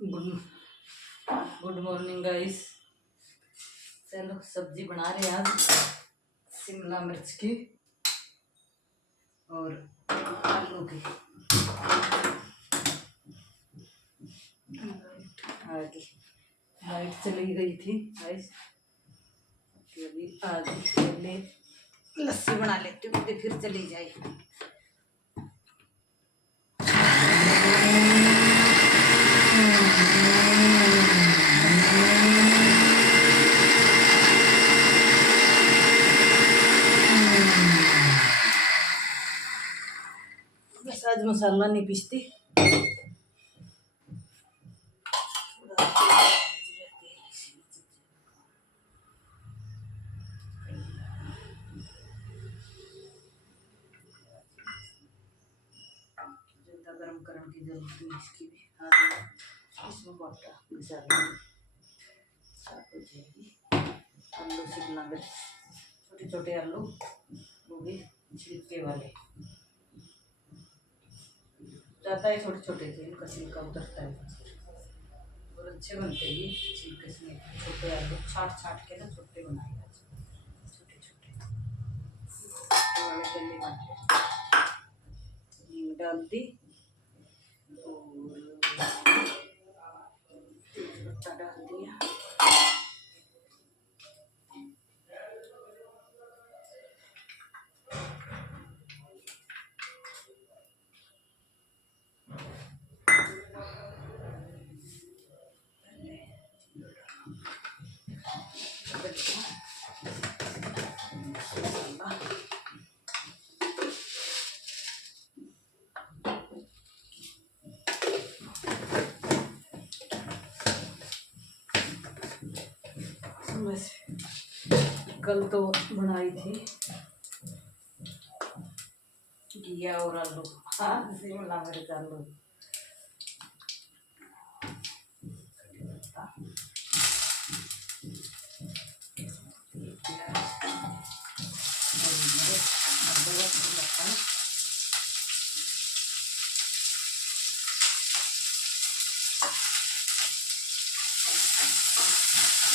Good good morning guys. चलो सब्जी बना रहे हैं आज शिमला मिर्च की और आलू की। लाइट चली गई थी गाइस, अभी आज पहले लस्सी बना लेती हूँ फिर चली जाए। बस आज मसाला नहीं पीसती, ज़्यादा गर्म करने की जरूरत नहीं इसकी भी। इसमें बाटा मसाला साफ हो जाएगी। आलू शिमला मिर्च छोटे छोटे आलू, वो भी छिलके वाले, ज़्यादा ही छोटे छोटे थे, इनका छिलका उतरता है और अच्छे बनते हैं ये छिलके से। छोटे आलू छाट छाट के ना छोटे बनाएगा, छोटे छोटे वाले गले वाले। हींग डाल दी और तेज पत्ता डाल दिया। बस कल तो बनाई थी घिया और आलू, हाँ शिमला मिर्च आलू।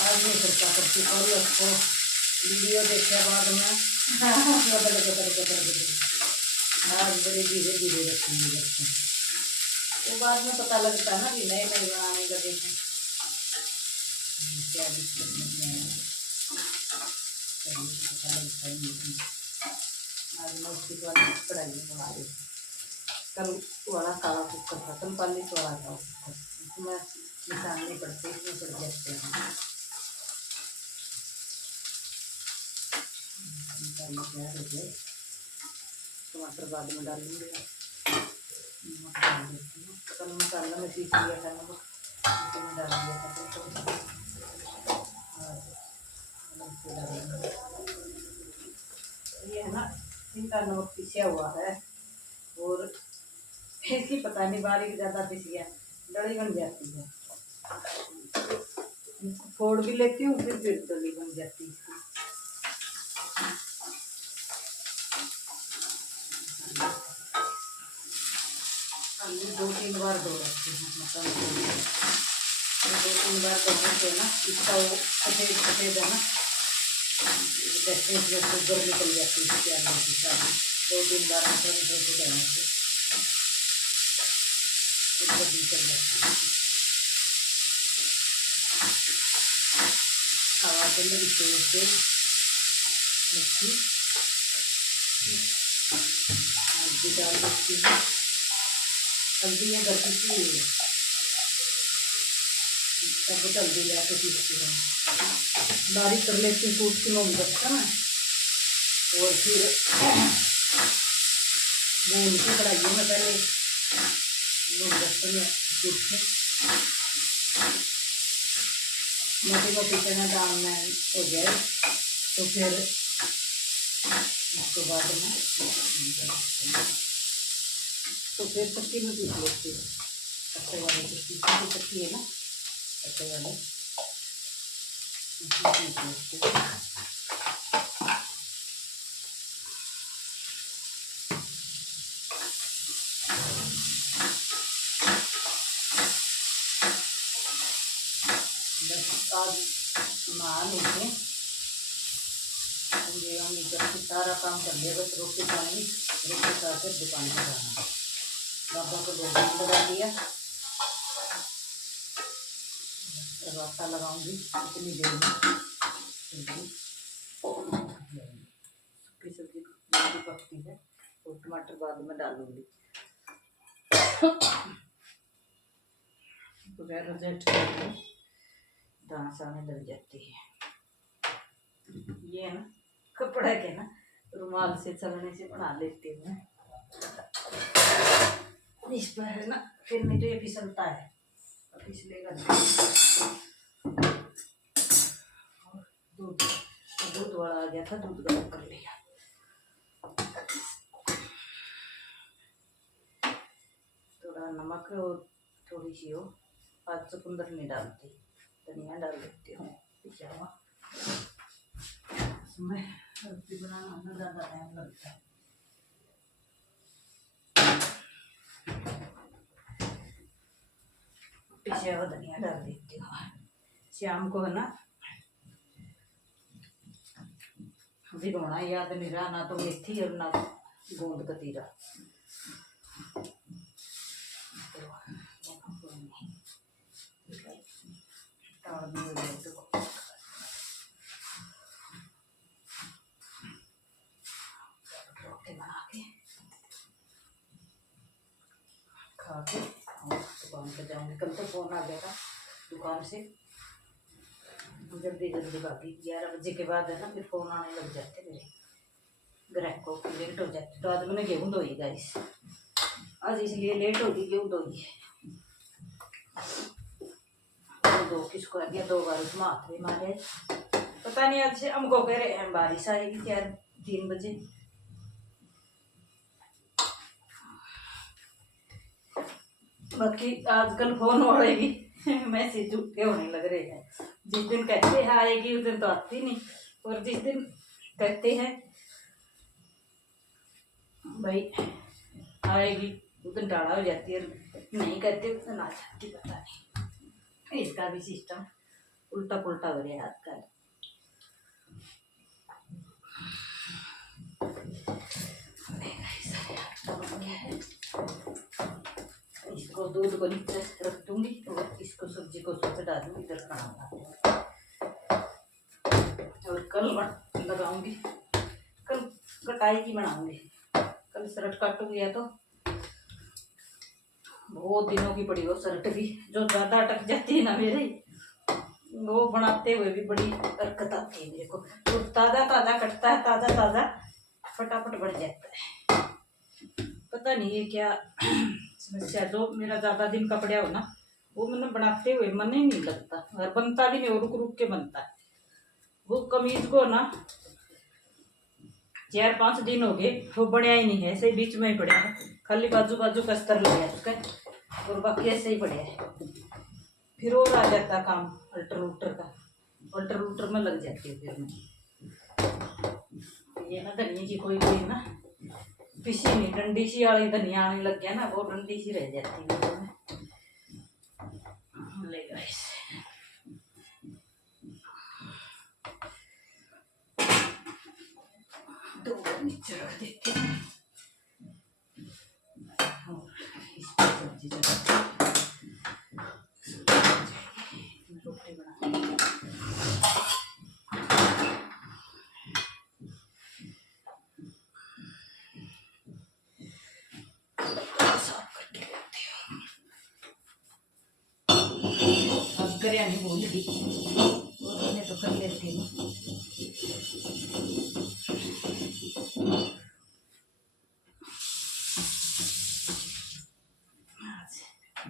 आज नहीं करता करती कल उसको वीडियो देखे बाद में बदल बदल बदल बदल आज बड़े धीरे धीरे रखेंगे बच्चे, तो बाद में पता लगता है ना कि नए नए बनाने लगे हैं क्या दिक्कत नहीं है। पता लगता है आज मैं उसकी वाली कढ़ाई में बना रही, कल वाला काला कुकर था, कल पालिश वाला था उसमें निशान नहीं पड़ते, इसमें पड़ जाते हैं। तैयार हो गए, टमाटर बाद में डालूंगी, नमक डाल देती हूँ। कल मसाला में सीख लिया था, नमक में डाल दिया था ये है ना, इनका नमक पिसा हुआ है और इसकी पता नहीं बारीक ज़्यादा पिस गया, डली बन जाती है। फोड़ भी लेती हूँ फिर डली बन जाती है। दो तीन बार धो रखते हैं, मतलब दो तीन बार धोने से ना इसका वो सफ़ेद सफ़ेद है ना, जैसे इसमें शुगर निकल जाती है इसके आलू की सारी। दो तीन बार मतलब धो के धोने से शुगर निकल जाती है। हवा से मेरी तेज से मिर्ची हल्दी डाल देती हूँ, हल्दी है गलती सी हुई है, सब हल्दी ला के पीसती हूँ, बारीक कर लेती हूँ कूट के मूंग बचता ना, और फिर मूंग की कढ़ाइयों में पहले मूंग बचता में कूट के मोटी मोटी चना डालना हो जाए तो फिर उसके बाद में तो फिर चक्की में पीस लेती हूँ। कच्चे वाले चक्की है ना, कच्चे वाले पीस लेती हूँ। आज नहा नहीं थे, होंगे जब सारा काम कर लिया, बस रोटी खाएंगी, रोटी खा कर दुकान पर जाना। बाबा को 2 दिन लगा दिया, आटा लगाऊंगी इतनी देर में। सूखी सब्जी पकती है और टमाटर बाद में डालूंगी। बगैर रजेक्ट करके दांत आने लग जाती है। ये ना कपड़ा के ना रुमाल से चलने से बना लेती हूँ इस पर है ना, फिर नहीं तो ये फिसलता है, फिसलेगा नहीं। दूध वाला आ गया था, दूध गर्म कर लिया। थोड़ा नमक और थोड़ी सी हो, आज चुकंदर नहीं डालती, धनिया डाल देती हूँ पिसा हुआ। इसमें रोटी बनाना में ज़्यादा टाइम लगता है। पिसा हुआ धनिया डाल देती हूँ। शाम को है ना भिगोना याद नहीं रहा, ना तो मेथी और ना गोंद कतीरा। रोटी बना के खा के दुकान पर जाऊंगी। कल तो फोन आ गया था दुकान से, जल्दी भागी। 11 बजे के बाद है ना फिर फोन आने लग जाते मेरे ग्राहकों को, लेट हो जाती। तो आज मैंने गेहूँ धोई गाइस, आज इसलिए लेट होगी, गेहूँ धोई दो किसको आ गया 2 बार उसमें हाथ में मारे। पता नहीं आज हमको कह रहे हैं बारिश आएगी क्या 3 बजे। बाकी आजकल फोन वाले भी मैसेज झूठे होने लग रहे हैं। जिस दिन कहते हैं आएगी उस दिन तो आती नहीं, और जिस दिन कहते हैं भाई आएगी उस दिन टाड़ा हो जाती है, नहीं कहते उस दिन आ जाती। पता नहीं, इसका भी सिस्टम उल्टा पुल्टा हो रहा है आजकल। इसको दूध को नीचे रख दूंगी और इसको सब्जी को उसमें डाल दूंगी, इधर खाना और कल लगाऊंगी, कल कटाई की बनाऊंगी। कल शर्ट काटूंगी या तो बहुत दिनों की पड़ी वो शर्ट भी, जो ज़्यादा अटक जाती है ना मेरे, वो बनाते हुए भी बड़ी हरकत आती है मेरे को। तो ताज़ा ताज़ा कटता है, ताज़ा ताज़ा फटाफट बढ़ जाता है। पता नहीं ये क्या समस्या। जो मेरा ज़्यादा दिन का पड़ा हो ना, वो मैंने बनाते हुए मन ही नहीं लगता, और बनता भी नहीं, रुक रुक के बनता है। वो कमीज को ना 4-5 दिन हो गए, वो बढ़िया ही नहीं है, ऐसे ही बीच में ही पड़ा है, खाली बाजू बाजू का अस्तर लग गया उसका, और बाकी ऐसे ही पड़ा है। फिर और आ जाता काम अल्टर उल्टर में लग जाती है फिर मैं। ये ना धनिया की कोई कोई ना पिसी नहीं, डंडी सी वाली धनिया आने लग गया ना, वो डंडी सी रह जाती है ले गाइस। दो नीचे रख देती हूँ, सब्जी रोटी बना बिरयानी भूल गई, उसने तो कर लेती हूँ।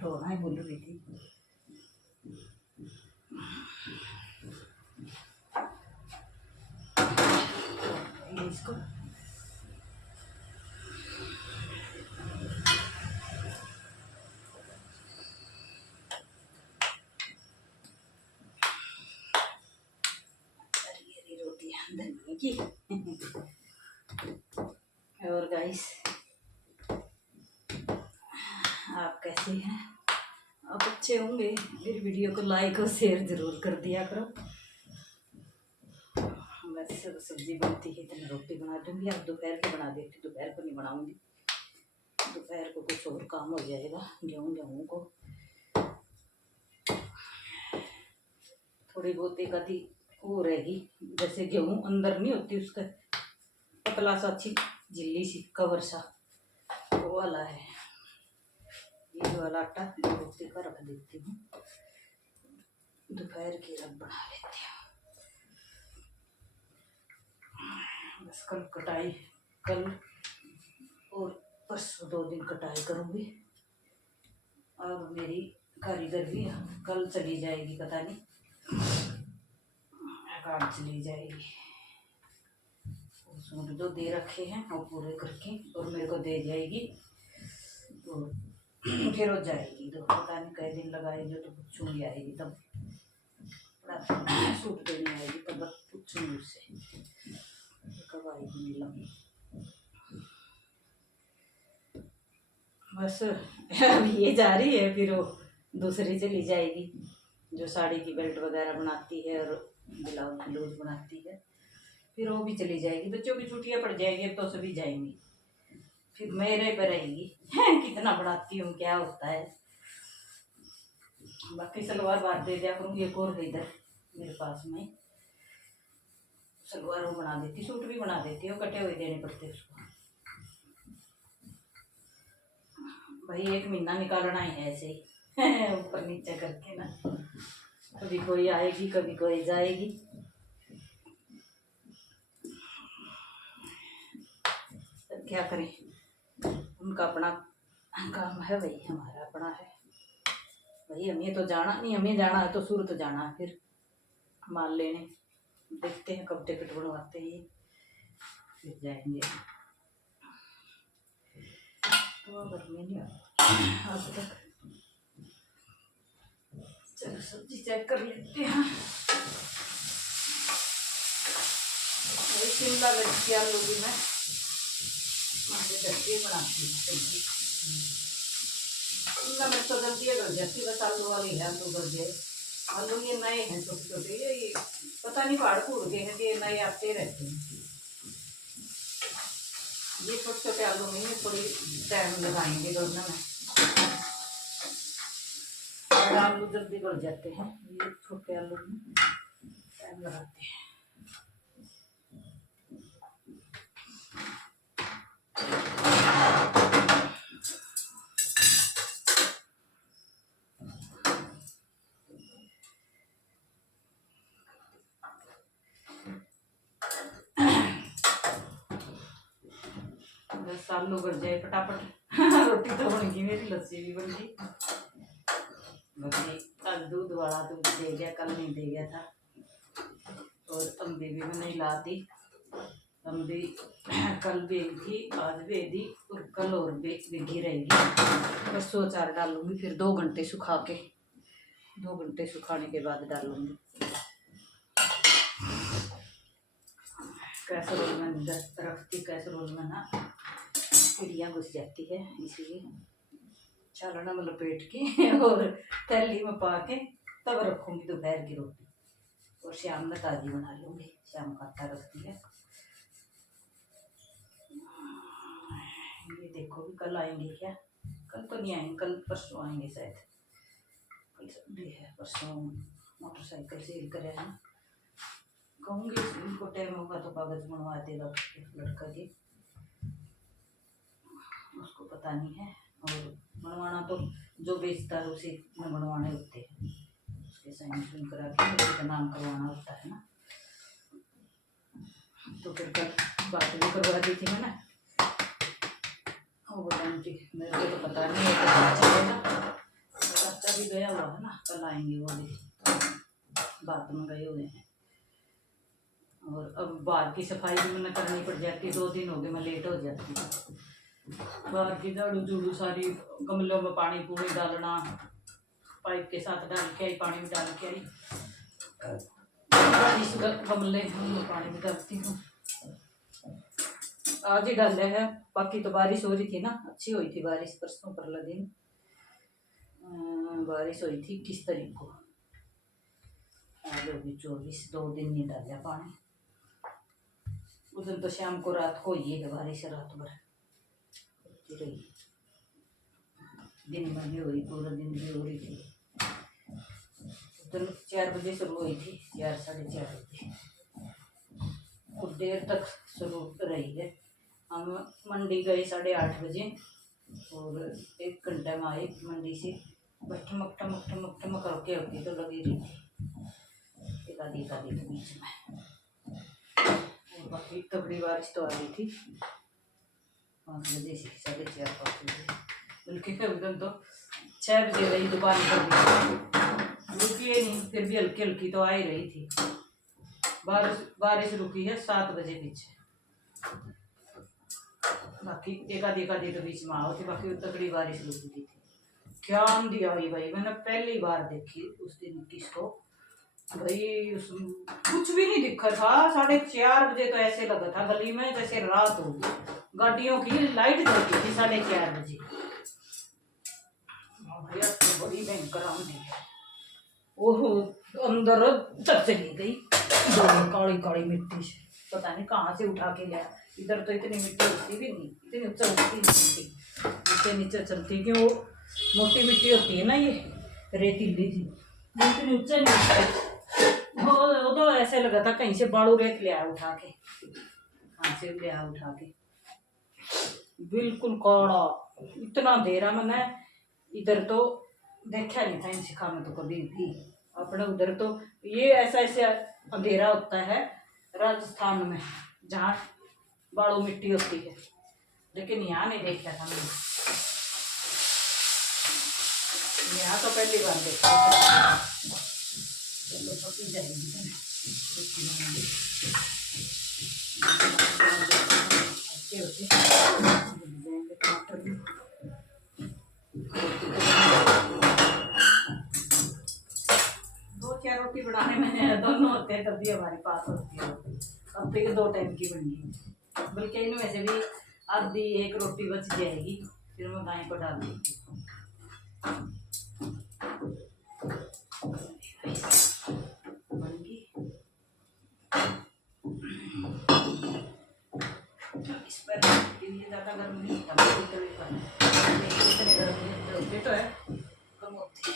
धोना ही भूल रही थी। इसको धनिया की और गाइस आप कैसे हैं? आप अच्छे अच्छे होंगे मेरी वीडियो को लाइक और शेयर ज़रूर कर दिया करो। वैसे सब सब्जी बनती है, इतनी रोटी बना दूँगी। अब दोपहर को बना देती, दोपहर को नहीं बनाऊँगी, दोपहर को कुछ और काम हो जाएगा। गेहूँ को थोड़ी बहुत एक आधी वो रहेगी, जैसे गेहूँ अंदर नहीं होती उसका पतला सा अच्छी झिल्ली सी कवर सा वो वाला है। ये वाला आटा रोटी का रख देती हूँ, दोपहर की रब बना लेती हूँ। बस कल कटाई, कल और परसों 2 दिन कटाई करूँगी। अब मेरी कारीगर भी कल चली जाएगी, पता नहीं कार चली जाएगी। सूट जो दे रखे हैं वो पूरे करके और मेरे को दे जाएगी, तो फिर हो जाएगी। तो पता नहीं कई दिन लगाएगी, तो पूछूंगी आएगी तब सूट देने आएगी, तब पूछूंगी उससे कब आएगी मिलूंगी। बस अब ये जा रही है, फिर वो दूसरी चली जाएगी जो साड़ी की बेल्ट वगैरह बनाती है और ब्लाउज ब्लाउज बनाती है, फिर वो भी चली जाएगी। बच्चों की छुट्टियाँ पड़ जाएगी तो सभी जाएंगी, फिर मेरे पे रहेगी कितना बनाती हूँ क्या होता है। बाकी सलवार बाहर दे दिया करूँगी, एक और है इधर मेरे पास में, सलवार वो बना देती, सूट भी बना देती है, कटे हुए देने पड़ते उसको। भाई 1 महीना निकालना ही है ऐसे ही ऊपर नीचे करके ना, कभी कोई आएगी कभी कोई जाएगी। तो क्या करें, उनका अपना काम है, भाई हमारा अपना है। भाई हमें तो जाना नहीं, हमें जाना है तो सूरत जाना है, फिर माल लेने। देखते हैं कब टिकट बनवाते हैं, फिर जाएंगे। तो गर्मी नहीं आज तक। चलो सब्जी चेक कर लेते हैं। शिमला मिर्च की आलू भी मैं करके बनाती हूँ सब्जी। शिमला मिर्च तो जल्दी गल जाती, बस आलू वाली है, आलू गल जाए। आलू ये नए हैं छोटे छोटे, ये पता नहीं पहाड़ फूट गए हैं, ये नए आते रहते हैं। ये छोटे छोटे आलू में थोड़ी टाइम लगाएंगे दोनों में, आलू जल्दी गल जाते हैं, ये छोटे आलू में टाइम लगाते हैं। बस आलू गल जाए फटाफट रोटी तो बन गई मेरी, लस्सी भी बन गई। बाकी कल दूध वाला दूध दे गया, कल नहीं दे गया था। और अम्बी भी मैंने ला दी, अम्बी कल बेग थी, आज बे दी, और कल और बेगी रहेगी। बस 100 डालूंगी, फिर 2 घंटे सुखा के, 2 घंटे सुखाने के बाद डालूंगी। कैसरोल में रखती, कैसरोल में ना चिड़ियाँ घुस जाती है, इसीलिए चालना में लपेट के और थैली में पा के तब रखूँगी दोपहर की रोटी, और शाम में ताज़ी बना लूँगी। शाम का आटा रखती है। ये देखो भी कल आएंगे क्या, कल तो नहीं आएंगे, कल परसों आएंगे शायद। कल संडे है, परसों मोटरसाइकिल सेल करे हैं। कहूँगी उनको टाइम होगा तो कागज बनवा देगा लड़का के, उसको पता नहीं है। और बनवाना तो जो बेचता है उसे बनवाने होते हैं, उसके साइन सुन करा के उसी का नाम करवाना होता है ना। तो फिर कल बात भी करवा दी थी मैंने, वो बताऊँ थी मेरे को तो पता नहीं है, बच्चा भी गया हुआ है ना, कल आएंगे वो भी, बात में गए हुए हैं। और अब बाहर की सफाई भी मैंने करनी पड़ जाती, 2 दिन हो गए मैं लेट हो जाती हूँ। बाहर की झाड़ू झूड़ू सारी, गमलों में पानी पूरी डालना, पाइप के साथ डाल के आई, पानी भी डाल के आई, इस गमले में पानी भी डालती हूँ। आज ही डाले है, बाकी तो बारिश हो रही थी ना, अच्छी हुई थी बारिश परसों परला दिन। बारिश हुई थी 21 तारीख को, आज होगी 24, 2 दिन नहीं डाला पानी। उस दिन तो शाम को रात को ही है बारिश, रात भर होती रही, दिन में भी हुई, पूरा दिन भी हो रही थी। तो 4 बजे शुरू हुई थी, 4 साढ़े 4 बजे, कुछ देर तक शुरू रही है। हम मंडी गए 8:30 बजे और 1 घंटे में आए मंडी से। बस ठमक ठमक ठमक ठमक करके होती तो लगी रही थी एक आधी के बीच में। और बाकी तगड़ी बारिश तो आ गई थी 5 बजे से 4:30 5 बजे, बल्कि कभी तो 6 बजे रही दुकान पर भी, रुकी ही नहीं, फिर भी हल्की हल्की तो आ ही रही थी। बारिश रुकी है 7 बजे पीछे, बाकी एक आधी तो बीच में आओ थी, बाकी तगड़ी बारिश रुकी थी। क्या आंधी आई भाई, मैंने पहली बार देखी उस दिन किसको भाई, कुछ भी नहीं दिखा था। 4:30 बजे तो ऐसे लगा था गली में जैसे रात होगी, गाड़ियों की लाइट जलती थी 4:30 बजे। भैया तो बड़ी भयंकर आंधी है, ओह अंदर तक चली गई काली काली मिट्टी से, पता नहीं कहाँ से उठा के लिया। इधर तो इतनी मिट्टी होती भी नहीं, इतनी चलती नहीं, नीचे नीचे चलती, क्यों मोटी मिट्टी होती है ना, ये रेतीली थी, इतनी ऊंचा नहीं। वो तो ऐसे लगा था कहीं से बालू रेत ले आया उठा के, कहाँ से ले आया उठा के, बिल्कुल काड़ा। इतना अंधेरा मैंने इधर तो देखा नहीं था इन शिखा में तो कभी भी अपने। उधर तो ये ऐसा ऐसे अंधेरा होता है राजस्थान में जहाँ बालू मिट्टी होती है, लेकिन यहाँ नहीं देखा था मैंने, यहाँ तो पहली बार देखा। चलो पकी जाएगी टमाटर भी 2-4 रोटी बनाने में दोनों होते हैं, तब भी हमारे पास होती है रोटी। अब तक 2 टाइम की बनी, बल्कि इनमें से भी आधी 1 रोटी बच जाएगी, फिर मैं गाय को डाल दूँगी। इस पर ज़्यादा गर्म नहीं होता, इतने गर्म होते तो है कम होती है।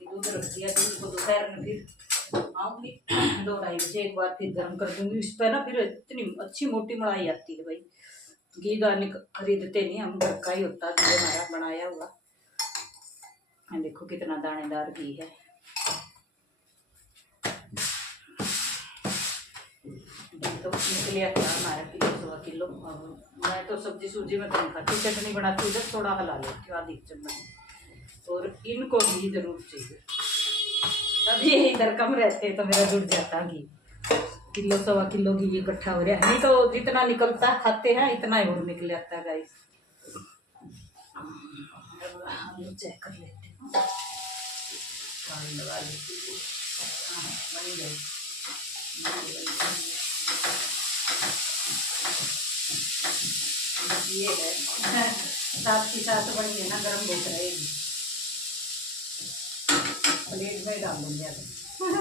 दूध रख दिया, दूध को दोपहर में फिर आऊँगी 2-2:30 बजे एक बार फिर गर्म कर दूँगी। इस पर ना फिर इतनी अच्छी मोटी मलाई आती है भाई। घी गाने खरीदते नहीं, हम घर का ही होता है घी हमारा बनाया हुआ। देखो कितना दानेदार घी है। तो निकले आता हमारा 1-1.25 किलो। मैं तो सब्जी सूजी में कम खाती, चटनी बनाती इधर थोड़ा हला लेती हूँ आधी चम्मच, और इनको घी जरूर चाहिए। अब ये इधर कम रहते तो मेरा जुड़ जाता घी, 1-1.25 किलो घी इकट्ठा हो रहा है। नहीं तो जितना निकलता खाते हैं इतना ही और निकल जाता है गाइस। चेक कर लेते हैं, पानी लगा लेती हूँ। हाँ बन गई, ये है साथ के साथ बन गई ना, गर्म बहुत रहेगी। प्लेट में डाल दूँगी,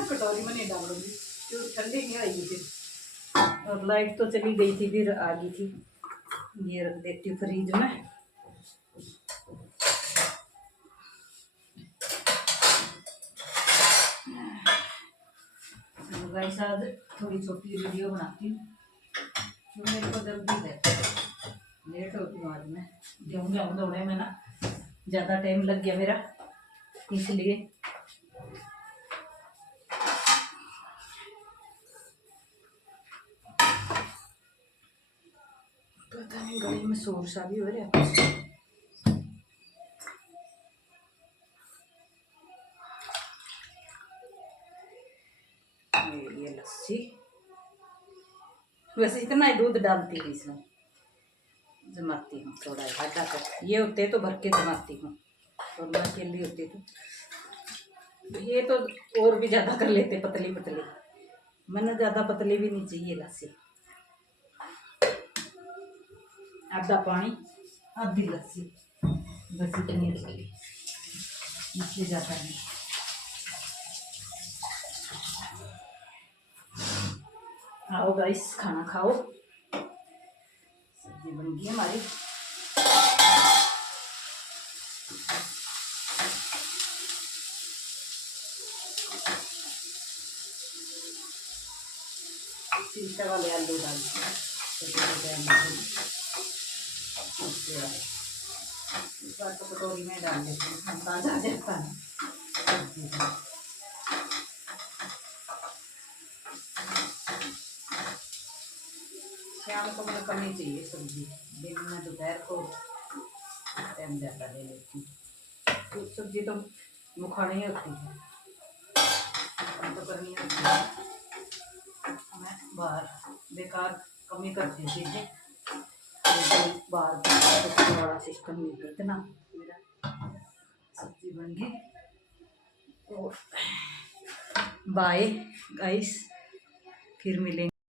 कटोरी में नहीं डालूंगी क्यों ठंडी नहीं आएगी फिर। और लाइट तो चली गई थी, फिर आ गई थी, ये रख देती हूँ फ्रीज में। गाइस आज थोड़ी छोटी वीडियो बनाती हूँ, तो मेरे को जल्दी है, लेट होती हूँ आज मैं। गेहूँ दौड़े में ना ज़्यादा टाइम लग गया मेरा, इसलिए पता नहीं गली में शोर सा भी हो रहा है। ये लस्सी, वैसे इतना ही दूध डालती हूँ इसमें, जमाती हूँ थोड़ा आटा कर, ये होते तो भर के जमाती हूँ, और मैं अकेली होती तो ये तो और भी ज़्यादा कर लेते पतली पतली, मैंने ज़्यादा पतली भी नहीं चाहिए लस्सी। आधा पानी आधी लस्सी, बस इतनी लस्सी। नीचे जाता है। आओ गाइस, खाना खाओ। सब्जी बन गई हमारी। सीता वाले आलू डाल इस बार तो कटोरी में डाल देते हैं, अंदाजा जाता है सब्जी का। शाम को मुझे करनी चाहिए सब्जी, दिन में दोपहर को टाइम ज़्यादा ले लेती हूँ। तो सब्जी तो मुखानी होती है, हम तो करनी होती है। मैं बाहर बेकार कमी करती चीज़ें, बाहर वाला सिस्टम नहीं करते ना। मेरा सब्जी बन गई तो बाय गाइस, फिर मिलेंगे।